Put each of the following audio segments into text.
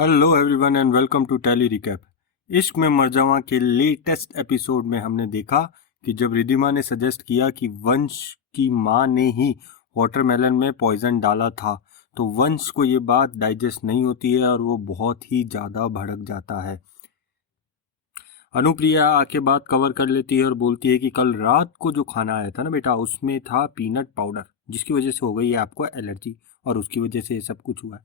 Hello everyone and welcome to Telly Recap. इश्क में मर जावा के लेटेस्ट एपिसोड में हमने देखा कि जब रिद्धिमा ने सजेस्ट किया कि वंश की माँ ने ही वाटरमेलन में पॉइजन डाला था, तो वंश को ये बात डाइजेस्ट नहीं होती है और वो बहुत ही ज़्यादा भड़क जाता है। अनुप्रिया आके बात कवर कर लेती है और बोलती है कि कल रात को जो खाना आया था ना बेटा, उसमें था पीनट पाउडर, जिसकी वजह से हो गई है आपको एलर्जी और उसकी वजह से ये सब कुछ हुआ है।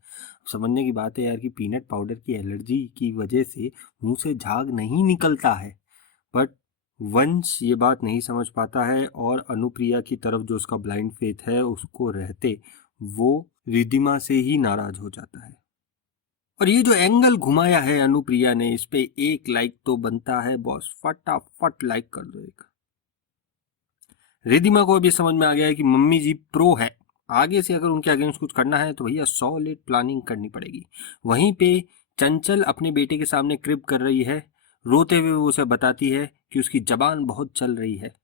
समझने की बात है यार कि पीनट पाउडर की एलर्जी की वजह से मुंह से झाग नहीं निकलता है, बट वंश ये बात नहीं समझ पाता है और अनुप्रिया की तरफ जो उसका ब्लाइंड फेथ है उसको रहते वो रिद्धिमा से ही नाराज हो जाता है। और ये जो एंगल घुमाया है अनुप्रिया ने, इस पे एक लाइक तो बनता है बॉस, फटाफट लाइक कर दो एक। रिद्धिमा को अब ये समझ में आ गया है कि मम्मी जी प्रो है, आगे से अगर उनके अगेंस्ट कुछ करना है तो भैया सॉलिड प्लानिंग करनी पड़ेगी। वहीं पे चंचल अपने बेटे के सामने क्रिप कर रही है, रोते हुए वो उसे बताती है कि उसकी जबान बहुत चल रही है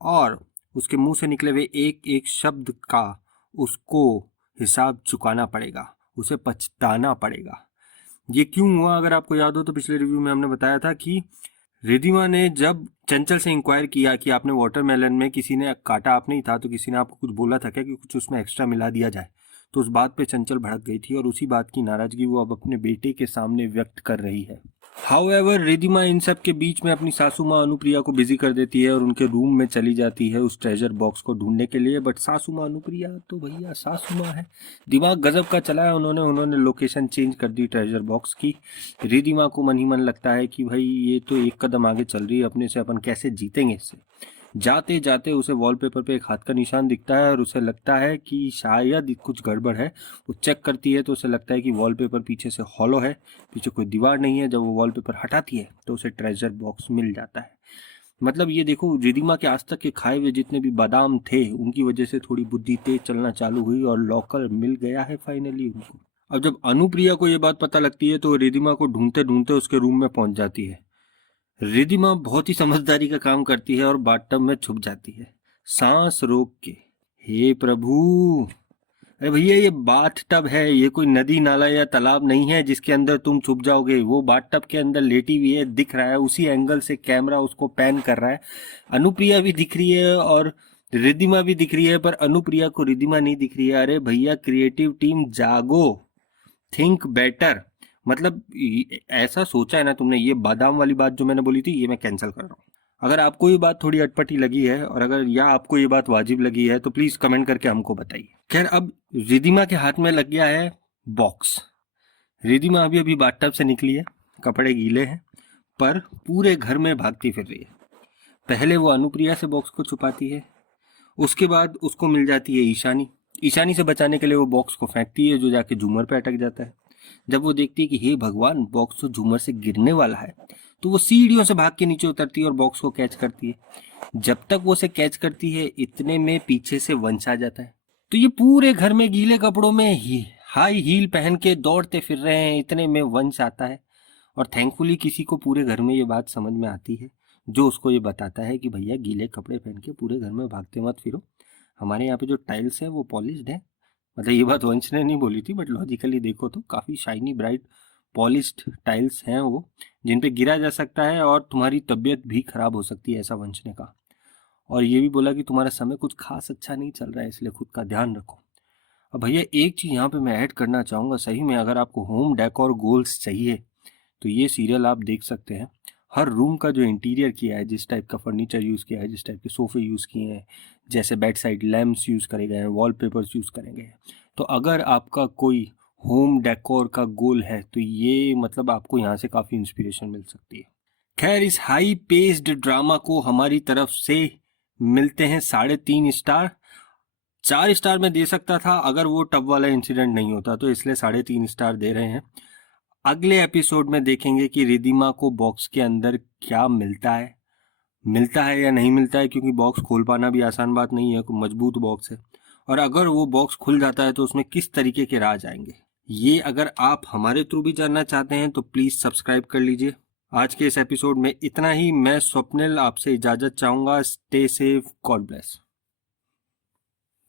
और उसके मुंह से निकले हुए एक एक शब्द का उसको हिसाब चुकाना पड़ेगा, उसे पछताना पड़ेगा। ये क्यों हुआ, अगर आपको याद हो तो पिछले रिव्यू में हमने बताया था कि रिद्धिमा ने जब चंचल से इंक्वायर किया कि आपने वाटरमेलन में किसी ने काटा आप नहीं था तो किसी ने आपको कुछ बोला था क्या कि कुछ उसमें एक्स्ट्रा मिला दिया जाए, तो उस बात पे चंचल भड़क गई थी और उसी बात की नाराजगी वो अब अपने बेटे के सामने व्यक्त कर रही है। हाउएवर रिद्धिमा इन सब के बीच में अपनी सासू माँ अनुप्रिया को बिजी कर देती है और उनके रूम में चली जाती है उस ट्रेजर बॉक्स को ढूंढने के लिए। बट सासू माँ अनुप्रिया तो भैया सासू माँ है, दिमाग गजब का चला है उन्होंने लोकेशन चेंज कर दी ट्रेजर बॉक्स की। रिद्धिमा को मन ही मन लगता है कि भाई ये तो एक कदम आगे चल रही है अपने से, अपन कैसे जीतेंगे इससे। जाते जाते उसे वॉलपेपर पे एक हाथ का निशान दिखता है और उसे लगता है कि शायद कुछ गड़बड़ है। वो चेक करती है तो उसे लगता है कि वॉलपेपर पीछे से हॉलो है, पीछे कोई दीवार नहीं है। जब वो वॉलपेपर हटाती है तो उसे ट्रेजर बॉक्स मिल जाता है। मतलब ये देखो, रिद्धिमा के आज तक के खाए हुए जितने भी बादाम थे उनकी वजह से थोड़ी बुद्धि तेज चलना चालू हुई और लॉकर मिल गया है फाइनली उनको। अब जब अनुप्रिया को ये बात पता लगती है तो रिद्धिमा को ढूंढते ढूंढते उसके रूम में पहुंच जाती है। रिद्धिमा बहुत ही समझदारी का काम करती है और बाथटब में छुप जाती है सांस रोक के। हे प्रभु, अरे भैया ये बाथटब है, ये कोई नदी नाला या तालाब नहीं है जिसके अंदर तुम छुप जाओगे। वो बाथटब के अंदर लेटी हुई है, दिख रहा है, उसी एंगल से कैमरा उसको पैन कर रहा है। अनुप्रिया भी दिख रही है और रिद्धिमा भी दिख रही है, पर अनुप्रिया को रिद्धिमा नहीं दिख रही है। अरे भैया क्रिएटिव टीम जागो, थिंक बेटर। मतलब ऐसा सोचा है ना तुमने, ये बादाम वाली बात जो मैंने बोली थी ये मैं कैंसिल कर रहा हूँ। अगर आपको ये बात थोड़ी अटपटी लगी है और अगर या आपको ये बात वाजिब लगी है तो प्लीज कमेंट करके हमको बताइए। खैर अब रिद्धिमा के हाथ में लग गया है बॉक्स। रिद्धिमा अभी अभी बाथटब से निकली है, कपड़े गीले हैं, पर पूरे घर में भागती फिर रही है। पहले वो अनुप्रिया से बॉक्स को छुपाती है, उसके बाद उसको मिल जाती है ईशानी। ईशानी से बचाने के लिए वो बॉक्स को फेंकती है जो जाके झूमर पे अटक जाता है। जब वो देखती है कि हे भगवान बॉक्स तो झूमर से गिरने वाला है, तो वो सीढ़ियों से भाग के नीचे उतरती है और बॉक्स को कैच करती है। जब तक वो उसे कैच करती है इतने में पीछे से वंश आ जाता है। तो ये पूरे घर में गीले कपड़ों में हाई हील पहन के दौड़ते फिर रहे हैं, इतने में वंश आता है और थैंकफुली किसी को पूरे घर में ये बात समझ में आती है जो उसको ये बताता है कि भैया गीले कपड़े पहन के पूरे घर में भागते मत फिरो, हमारे यहाँ पे जो टाइल्स है वो पॉलिश्ड है। मतलब ये बात वंश ने नहीं बोली थी, बट लॉजिकली देखो तो काफ़ी शाइनी ब्राइट पॉलिश्ड टाइल्स हैं वो, जिन पे गिरा जा सकता है और तुम्हारी तबीयत भी खराब हो सकती है, ऐसा वंश ने कहा। और ये भी बोला कि तुम्हारा समय कुछ खास अच्छा नहीं चल रहा है, इसलिए खुद का ध्यान रखो। अब भैया एक चीज़ यहाँ पे मैं ऐड करना चाहूँगा, सही में अगर आपको होम डेकोर गोल्स चाहिए तो ये सीरियल आप देख सकते हैं। हर रूम का जो इंटीरियर किया है, जिस टाइप का फर्नीचर यूज़ किया है, जिस टाइप के सोफे यूज़ किए हैं, जैसे बेड साइड लैम्प्स यूज़ करे गए हैं, वॉलपेपर्स यूज़ करे गए हैं, तो अगर आपका कोई होम डेकोर का गोल है तो ये मतलब आपको यहाँ से काफ़ी इंस्पिरेशन मिल सकती है। खैर इस हाई पेस्ड ड्रामा को हमारी तरफ से मिलते हैं 3.5 स्टार। 4 स्टार में दे सकता था अगर वो टब वाला इंसिडेंट नहीं होता, तो इसलिए 3.5 स्टार दे रहे हैं। अगले एपिसोड में देखेंगे कि रिद्धिमा को बॉक्स के अंदर क्या मिलता है या नहीं मिलता है, क्योंकि बॉक्स खोल पाना भी आसान बात नहीं है, कोई मजबूत बॉक्स है। और अगर वो बॉक्स खुल जाता है तो उसमें किस तरीके के राज आएंगे, ये अगर आप हमारे थ्रू भी जानना चाहते हैं तो प्लीज सब्सक्राइब कर लीजिए। आज के इस एपिसोड में इतना ही। मैं स्वप्निल आपसे इजाजत चाहूंगा। Stay safe, God bless.